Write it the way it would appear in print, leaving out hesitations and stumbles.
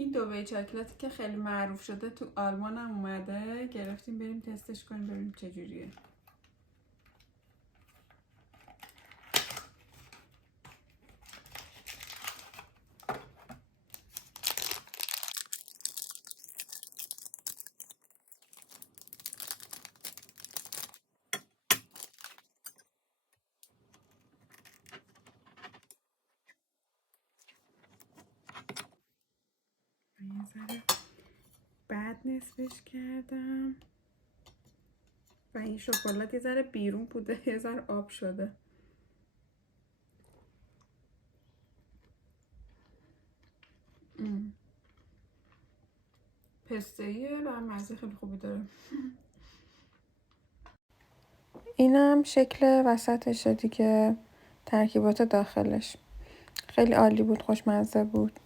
این دبی چاکلتی که خیلی معروف شده تو آلمان هم اومده، گرفتیم بریم تستش کنیم ببینیم چجوریه. یه ذره بعد نصفش کردم و این شکلات یه ذره بیرون بوده، یه ذره آب شده. پسته‌ایه و مزه خیلی خوبی داره. اینم شکل وسطشه دیگه، ترکیبات داخلش خیلی عالی بود، خوشمزه بود.